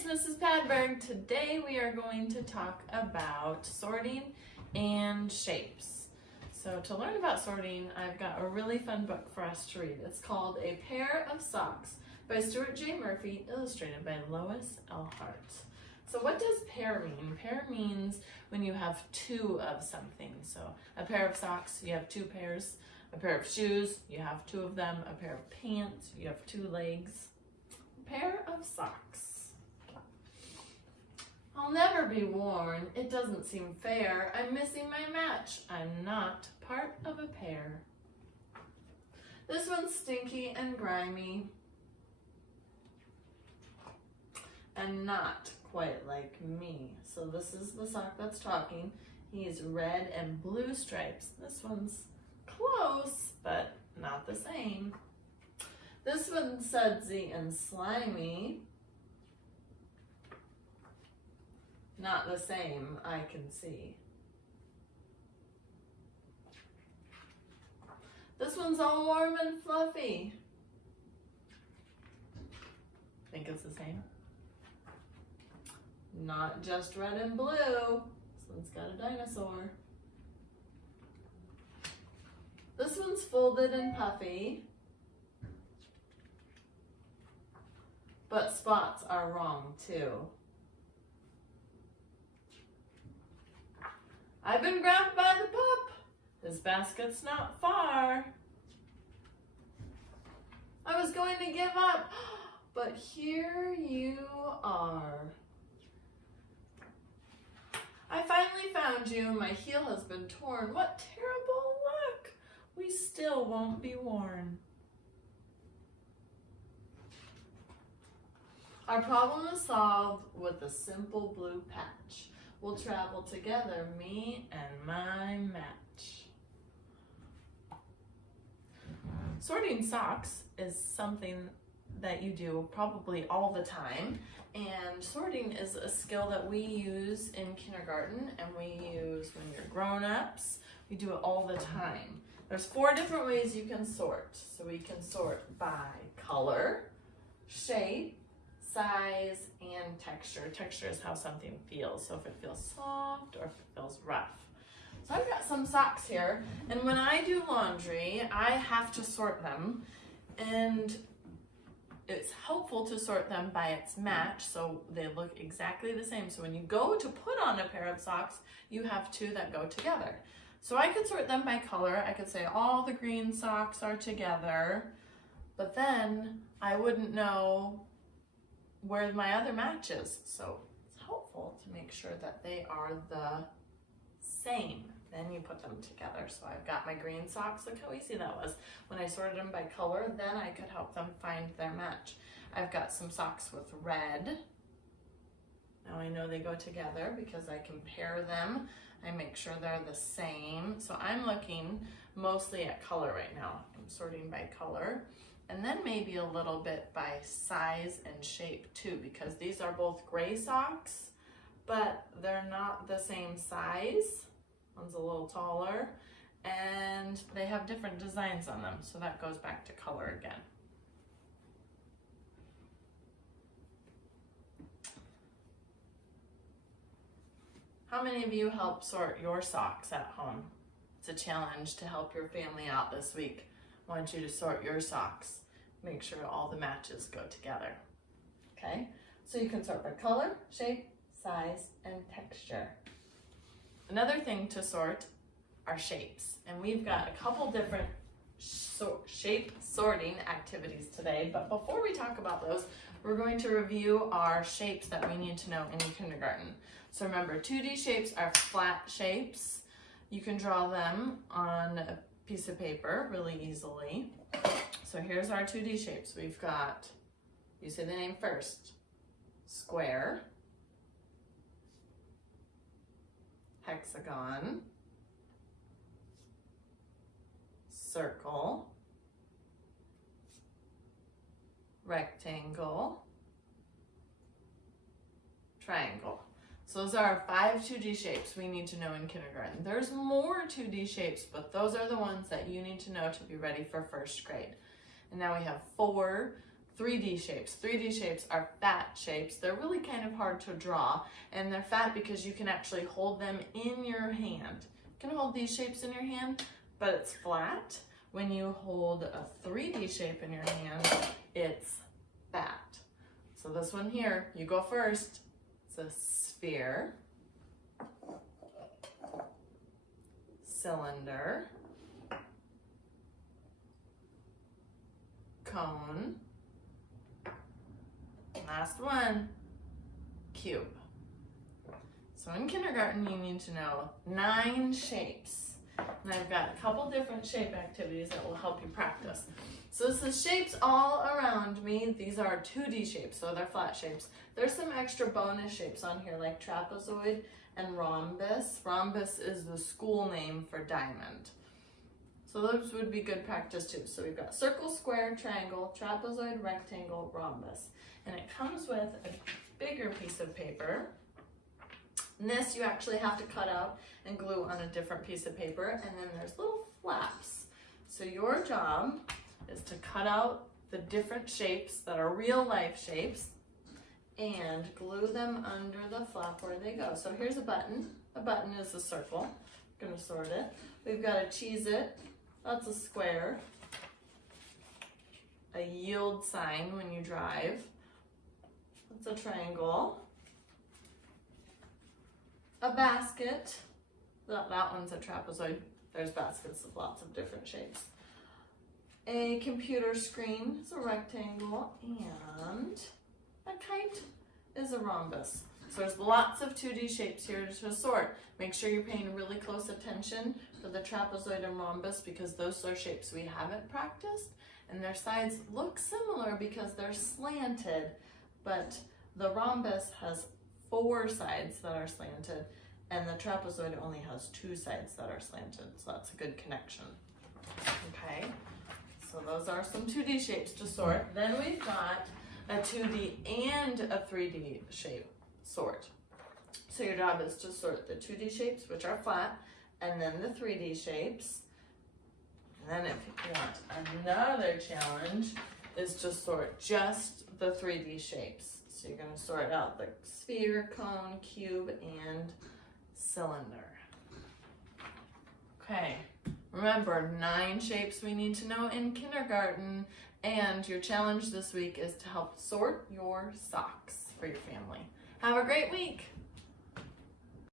it's Mrs. Padberg. Today we are going to talk about sorting and shapes. So to learn about sorting, I've got a really fun book for us to read. It's called A Pair of Socks by Stuart J. Murphy, illustrated by Lois L. Hart. So what does pair mean? Pair means when you have two of something. So a pair of socks, you have two pairs. A pair of shoes, you have two of them. A pair of pants, you have two legs. Pair of socks. I'll never be worn. It doesn't seem fair. I'm missing my match. I'm not part of a pair. This one's stinky and grimy and not quite like me. So this is the sock that's talking. He's red and blue stripes. This one's close, but not the same. This one's sudsy and slimy. Not the same, I can see. This one's all warm and fluffy. Think it's the same? Not just red and blue. This one's got a dinosaur. This one's folded and puffy. But spots are wrong too. I've been grabbed by the pup. This basket's not far. I was going to give up, but here you are. I finally found you. My heel has been torn. What terrible luck. We still won't be worn. Our problem is solved with a simple blue patch. We'll travel together, me and my match. Sorting socks is something that you do probably all the time. And sorting is a skill that we use in kindergarten and we use when you're grown-ups. We do it all the time. There's 4 different ways you can sort. So we can sort by color, shape, size, and texture. Texture is how something feels. So if it feels soft or if it feels rough. So I've got some socks here, and when I do laundry, I have to sort them, and it's helpful to sort them by its match so they look exactly the same. So when you go to put on a pair of socks, you have 2 that go together. So I could sort them by color. I could say all the green socks are together, but then I wouldn't know where my other match is. So it's helpful to make sure that they are the same. Then you put them together. So I've got my green socks. Look how easy that was. When I sorted them by color, then I could help them find their match. I've got some socks with red. Now I know they go together because I can pair them. I make sure they're the same. So I'm looking mostly at color right now. I'm sorting by color. And then maybe a little bit by size and shape too, because these are both gray socks, but they're not the same size. One's a little taller, and they have different designs on them, so that goes back to color again. How many of you help sort your socks at home? It's a challenge to help your family out this week. I want you to sort your socks. Make sure all the matches go together. Okay, so you can sort by color, shape, size, and texture. Another thing to sort are shapes, and we've got a couple different shape sorting activities today, but before we talk about those, we're going to review our shapes that we need to know in kindergarten. So remember, 2D shapes are flat shapes. You can draw them on a piece of paper really easily. So here's our 2D shapes. We've got, you say the name first, square, hexagon, circle, rectangle, triangle. So those are our 5 2D shapes we need to know in kindergarten. There's more 2D shapes, but those are the ones that you need to know to be ready for first grade. And now we have 4 3D shapes. 3D shapes are fat shapes. They're really kind of hard to draw, and they're fat because you can actually hold them in your hand. You can hold these shapes in your hand, but it's flat. When you hold a 3D shape in your hand, it's fat. So this one here, you go first. It's a sphere, cylinder, cone, last one, cube. So in kindergarten, you need to know 9 shapes. And I've got a couple different shape activities that will help you practice. So this is shapes all around me. These are 2D shapes, so they're flat shapes. There's some extra bonus shapes on here like trapezoid and rhombus. Rhombus is the school name for diamond. So those would be good practice too. So we've got circle, square, triangle, trapezoid, rectangle, rhombus. And it comes with a bigger piece of paper. And this you actually have to cut out and glue on a different piece of paper. And then there's little flaps. So your job is to cut out the different shapes that are real life shapes and glue them under the flap where they go. So here's a button. A button is a circle. I'm gonna sort it. We've got a Cheez-It. That's a square. A yield sign when you drive. That's a triangle. A basket. That one's a trapezoid. There's baskets of lots of different shapes. A computer screen is a rectangle, and a kite is a rhombus. So there's lots of 2D shapes here to sort. Make sure you're paying really close attention for the trapezoid and rhombus because those are shapes we haven't practiced, and their sides look similar because they're slanted, but the rhombus has 4 sides that are slanted, and the trapezoid only has 2 sides that are slanted, so that's a good connection. Okay, so those are some 2D shapes to sort. Then we've got a 2D and a 3D shape sort. So your job is to sort the 2D shapes, which are flat, and then the 3D shapes. And then if you want another challenge, is to sort just the 3D shapes. So you're going to sort out the sphere, cone, cube, and cylinder. Okay, remember 9 shapes we need to know in kindergarten, and your challenge this week is to help sort your socks for your family. Have a great week.